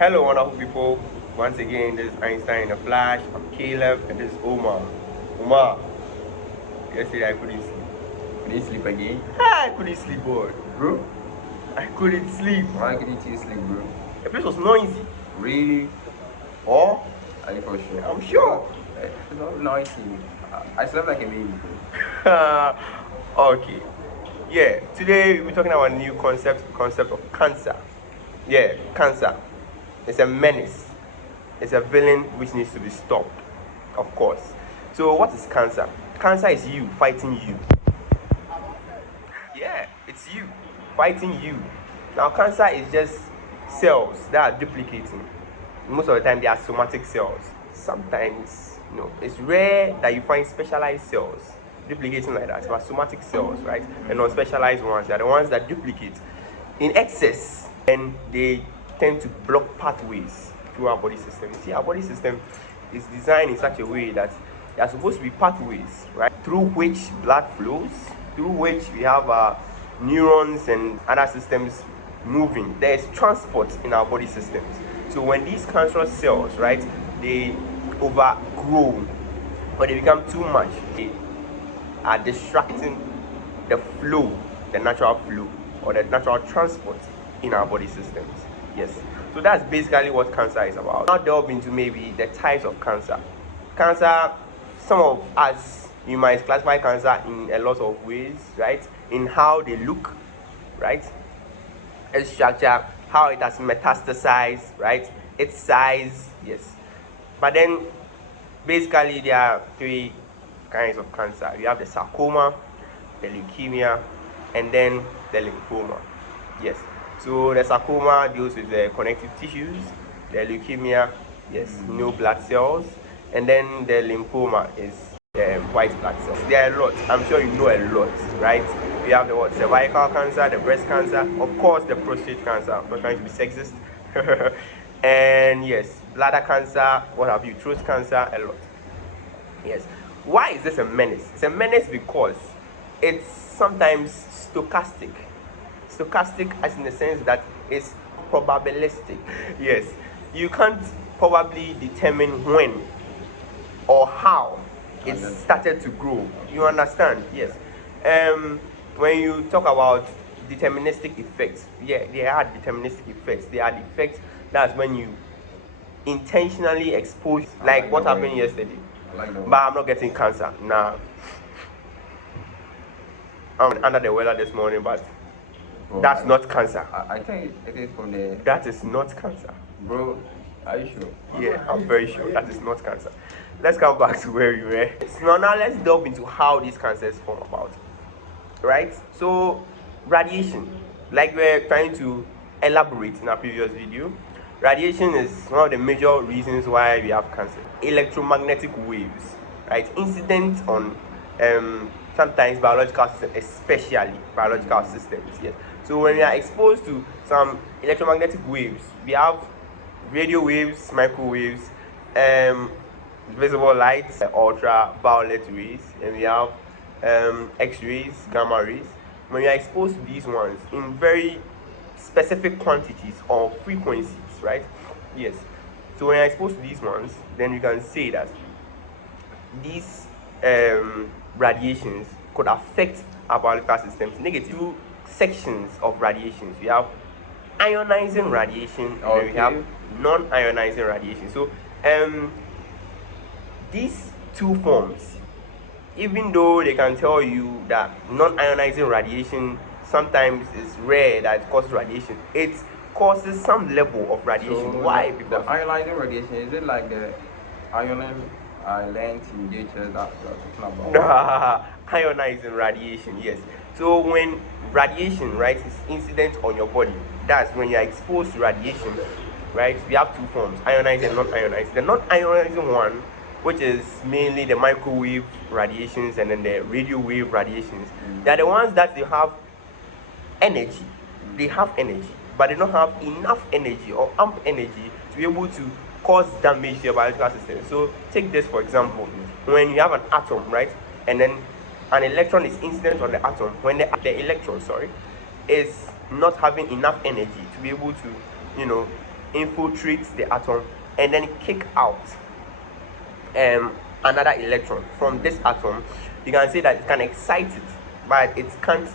Hello, wonderful people. Once again, this is Einstein in the Flash. I'm Caleb, and this is Omar. Omar, yesterday I couldn't sleep. Couldn't sleep again? I couldn't sleep, boy. Bro, I couldn't sleep. why couldn't you sleep, bro? The place was noisy. Really? Oh, Are you for sure? I'm sure. It's not noisy. I slept like a baby, bro. Okay. Yeah, today we're talking about a new concept of cancer. Yeah, cancer. It's a menace. It's a villain which needs to be stopped, of course. So, what is cancer? Cancer is you fighting you. Yeah, it's you fighting you. Now, cancer is just cells that are duplicating. Most of the time, they are somatic cells. Sometimes, it's rare that you find specialized cells duplicating like that. But somatic cells, right? And non-specialized ones, they are the ones that duplicate in excess, and they tend to block pathways through our body system. You see, our body system is designed in such a way that there are supposed to be pathways, right, through which blood flows, through which we have our neurons and other systems moving. There is transport in our body systems. So when these cancerous cells, right, they overgrow or they become too much, they are distracting the flow, the natural flow, or the natural transport in our body systems. Yes. So that's basically what cancer is about. Now delve into maybe the types of cancer. Cancer, some of us, you might classify cancer in a lot of ways, right? In how they look, right? Its structure, how it has metastasized, right? Its size, yes. But then basically there are three kinds of cancer. You have the sarcoma, the leukemia, and then the lymphoma. Yes. So the sarcoma deals with the connective tissues, the leukemia, yes, no blood cells, and then the lymphoma is white blood cells. There are a lot. I'm sure you know a lot, right? We have the what? Cervical cancer, the breast cancer, of course, the prostate cancer. I'm not trying to be sexist. And yes, bladder cancer, what have you, throat cancer, a lot. Yes. Why is this a menace? It's a menace because it's sometimes stochastic. Stochastic as in the sense that it's probabilistic. Yes. You can't probably determine when or how it started to grow. You understand? Yes. When you talk about deterministic effects, yeah, they are deterministic effects. They are the effects that's when you intentionally expose, like what happened yesterday. But I'm not getting cancer. Nah, I'm under the weather this morning, but Bro, that's not cancer. I think it is from the. That is not cancer. Bro, are you sure? Yeah, I'm very sure that is not cancer. Let's come back to where we were. So now let's delve into how these cancers form about. Right? So radiation, like we're trying to elaborate in our previous video, radiation is one of the major reasons why we have cancer. Electromagnetic waves, right, incident on sometimes biological systems, especially biological systems. Yes. So when we are exposed to some electromagnetic waves, we have radio waves, microwaves, visible light, ultraviolet rays, and we have X-rays, gamma rays. When you are exposed to these ones in very specific quantities or frequencies, right? Yes. So when you're exposed to these ones, then you can say that these radiations could affect our biological systems negative. Two sections of radiations. We have ionizing radiation, and then we have non-ionizing radiation. So these two forms, even though they can tell you that non-ionizing radiation sometimes is rare that it causes radiation, it causes some level of radiation. So why? Because the ionizing radiation, is it like the ion length indicator that we're talking about? Ionizing radiation, yes. So when radiation, right, is incident on your body, that's when you're exposed to radiation, right? We have two forms, ionizing and non-ionizing. The non-ionizing one, which is mainly the microwave radiations and then the radio wave radiations, they're the ones that they have energy. They have energy, but they don't have enough energy or amp energy to be able to cause damage to your biological system. So take this for example. When you have an atom, right, and then an electron is incident on the atom, when the electron, sorry, is not having enough energy to be able to, you know, infiltrate the atom and then kick out another electron from this atom. You can say that it can excite it, but it can't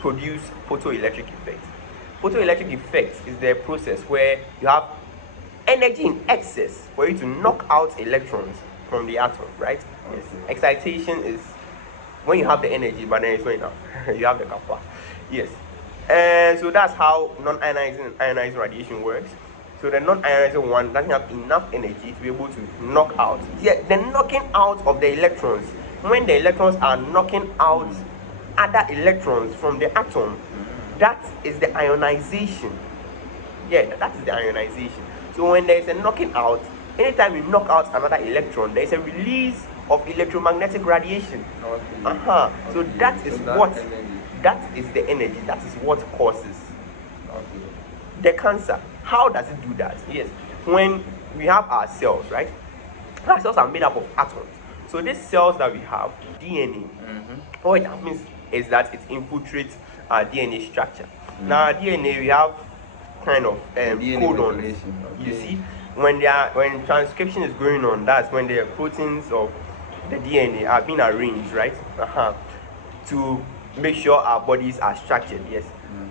produce photoelectric effect. Photoelectric effect is the process where you have energy in excess for you to knock out electrons from the atom, right? Yes. Excitation is when you have the energy, but then it's not enough. You have the kappa. Yes. And so that's how non-ionizing and ionizing radiation works. So the non-ionizing one doesn't have enough energy to be able to knock out. Yet the knocking out of the electrons, when the electrons are knocking out other electrons from the atom, that is the ionization. Yeah, that is the ionization. So when there is a knocking out, anytime you knock out another electron, there is a release of electromagnetic radiation. Okay. So Okay. that is So what that's energy. that is the energy. That is what causes Okay. the cancer. How does it do that? Yes, when we have our cells, right? Our cells are made up of atoms. So these cells that we have, DNA, what it happens is that it infiltrates our DNA structure. Now, our DNA, we have kind of DNA codons. methylation. You Okay. see, when transcription is going on, that's when the proteins of the DNA are being arranged, right? To make sure our bodies are structured. Yes.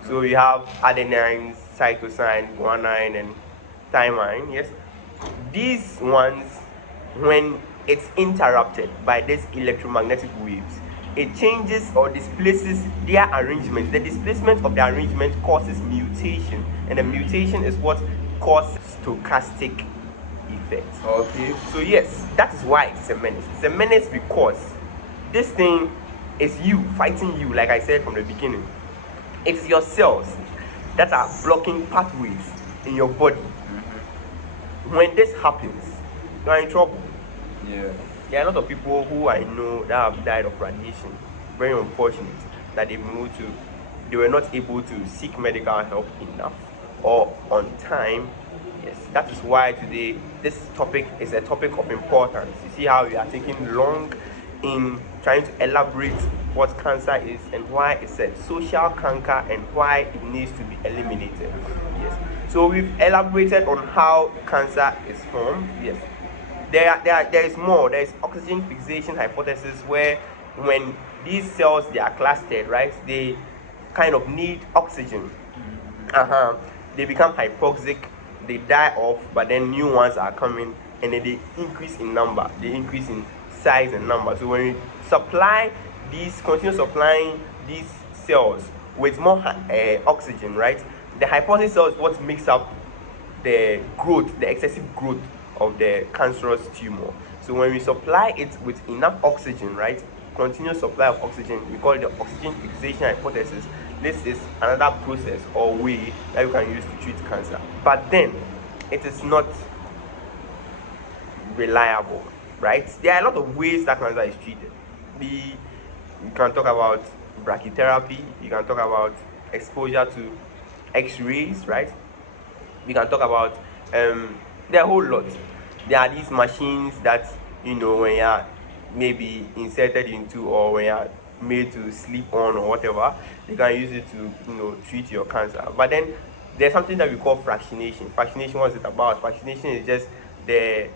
So we have adenine, cytosine, guanine, and thymine. Yes. These ones, when it's interrupted by these electromagnetic waves, it changes or displaces their arrangement. The displacement of the arrangement causes mutation, and the mutation is what causes stochastic effect. Okay. So yes, that is why it's a menace. It's a menace because this thing is you fighting you, like I said from the beginning. It's your cells that are blocking pathways in your body. When this happens, you are in trouble. Yeah. There are a lot of people who I know that have died of radiation. Very unfortunate that they were not able to seek medical help enough or on time. Yes, that is why today this topic is a topic of importance. You see how we are taking long in trying to elaborate what cancer is and why it's a social cancer and why it needs to be eliminated. Yes. So we've elaborated on how cancer is formed. Yes. There is more. There is oxygen fixation hypothesis where when these cells they are clustered, right, they kind of need oxygen. They become hypoxic, they die off, but then new ones are coming, and then they increase in number, they increase in size and number. So when we continue supplying these cells with more oxygen, right, the hypoxic cells is what makes up the excessive growth of the cancerous tumor. So when we supply it with enough oxygen, right, continuous supply of oxygen, we call it the oxygen fixation hypothesis. This is another process or way that you can use to treat cancer. But then it is not reliable, right? There are a lot of ways that cancer is treated. You can talk about brachytherapy, you can talk about exposure to x-rays, right? We can talk about there are a whole lot. There are these machines that when you are maybe inserted into or when you are made to sleep on or whatever, you can use it to treat your cancer. But then there's something that we call fractionation. Fractionation, what is it about? Fractionation is just the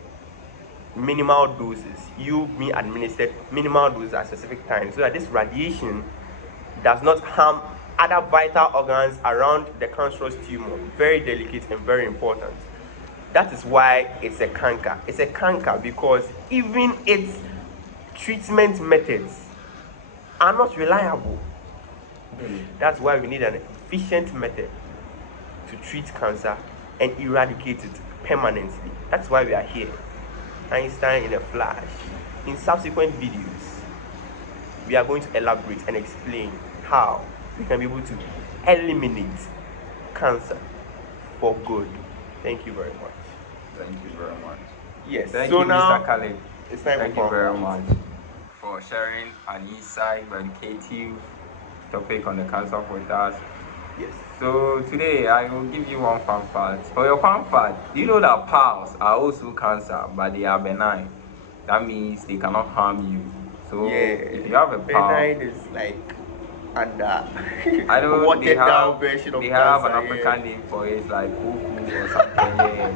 minimal doses, you being administered minimal doses at specific times so that this radiation does not harm other vital organs around the cancerous tumor. Very delicate and very important. That is why it's a canker. It's a canker because even its treatment methods are not reliable. That's why we need an efficient method to treat cancer and eradicate it permanently. That's why we are here. Einstein in a flash. In subsequent videos, we are going to elaborate and explain how we can be able to eliminate cancer for good. Thank you very much. Thank you very much. Yes. Thank So you, now Mr. Khalid. it's time Thank for you fun very facts. much for sharing an insight, educative topic on the cancer with us. Yes. So today I will give you one fun fact. For your fun fact, do you know that piles are also cancer, but they are benign? That means they cannot harm you. So if you Yeah. have a pile, Benign is like under I know watered down version they of have an cancer. Yeah. African name for it, like Oku you or something. Yeah.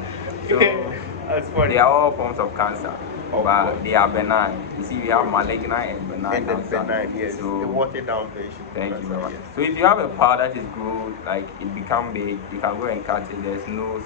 So That's funny. they are all forms of cancer, Of but course. they are benign. You see, we have malignant and benign And then cancer. benign, yes. The So watered down version of thank you cancer, very much. yes. So if you have a pile that is good, like it become big, you can go and cut it. There's no